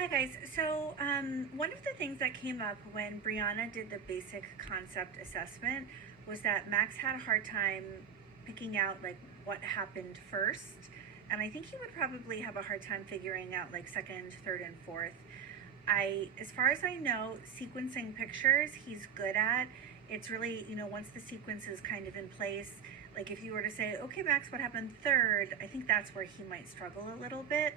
Hi guys. So one of the things that came up when Brianna did the basic concept assessment was that Max had a hard time picking out like what happened first, and I think he would probably have a hard time figuring out like second, third, and fourth. As far as I know, sequencing pictures he's good at. It's really, once the sequence is kind of in place, like if you were to say, okay, Max, what happened third? I think that's where he might struggle a little bit.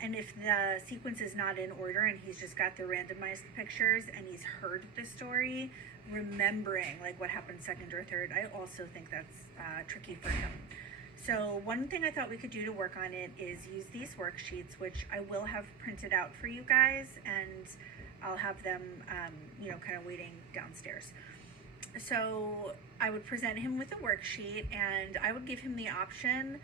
And if the sequence is not in order and he's just got the randomized pictures and he's heard the story, remembering like what happened second or third, I also think that's tricky for him. So one thing I thought we could do to work on it is use these worksheets, which I will have printed out for you guys, and I'll have them, kind of waiting downstairs. So I would present him with a worksheet, and I would give him the option.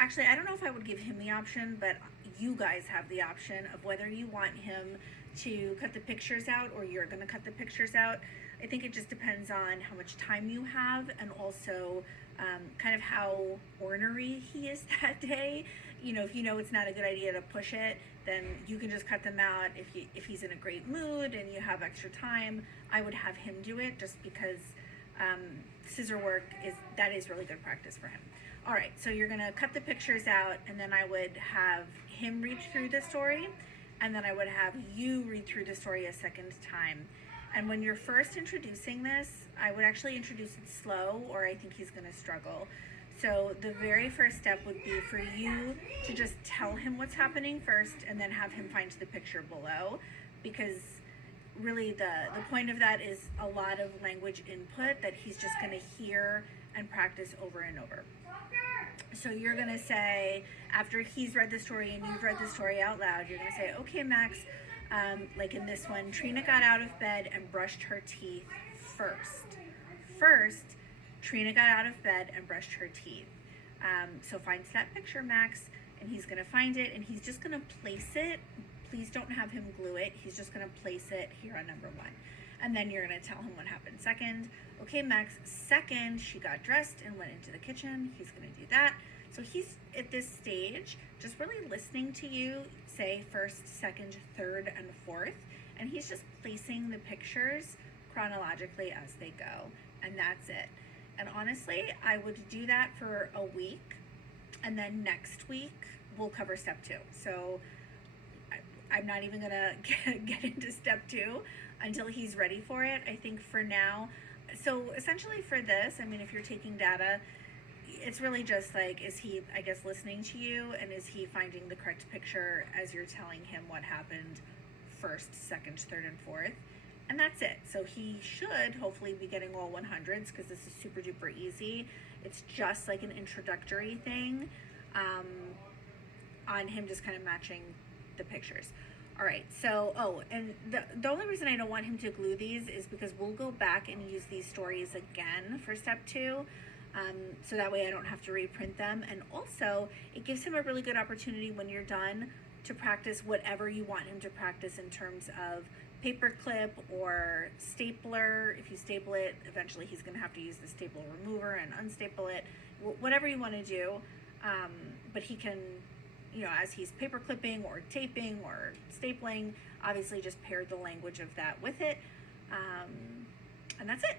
Actually, I don't know if I would give him the option, but you guys have the option of whether you want him to cut the pictures out or you're going to cut the pictures out. I think it just depends on how much time you have, and also kind of how ornery he is that day. If you know it's not a good idea to push it, then you can just cut them out. If he's in a great mood and you have extra time, I would have him do it, just because scissor work is really good practice for him. All right, so you're gonna cut the pictures out, and then I would have him read through the story, and then I would have you read through the story a second time. And when you're first introducing this, I would actually introduce it slow, or I think he's gonna struggle. So the very first step would be for you to just tell him what's happening first, and then have him find the picture below, because really the point of that is a lot of language input that he's just going to hear and practice over and over. So you're going to say, after he's read the story and you've read the story out loud, you're going to say, okay, Max, like in this one, Trina got out of bed and brushed her teeth first. Trina got out of bed and brushed her teeth. So finds that picture, Max, and he's going to find it, and he's just going to place it. Please don't have him glue it. He's just going to place it here on number one. And then you're going to tell him what happened second. Okay, Max, second, she got dressed and went into the kitchen. He's going to do that. So he's at this stage just really listening to you say first, second, third, and fourth. And he's just placing the pictures chronologically as they go. And that's it. And honestly, I would do that for a week. And then next week, we'll cover step two. So I'm not even gonna get into step two until he's ready for it. I think for now, so essentially for this, I mean, if you're taking data, it's really just like, is he, I guess, listening to you, and is he finding the correct picture as you're telling him what happened first, second, third, and fourth? And that's it. So he should hopefully be getting all 100s, because this is super duper easy. It's just like an introductory thing on him just kind of matching the pictures. All right, so, and the only reason I don't want him to glue these is because we'll go back and use these stories again for step two. So that way I don't have to reprint them. And also, it gives him a really good opportunity when you're done to practice whatever you want him to practice in terms of paperclip or stapler. If you staple it, eventually he's going to have to use the staple remover and unstaple it, whatever you want to do. But he can, as he's paper clipping or taping or stapling, obviously just pair the language of that with it. And that's it.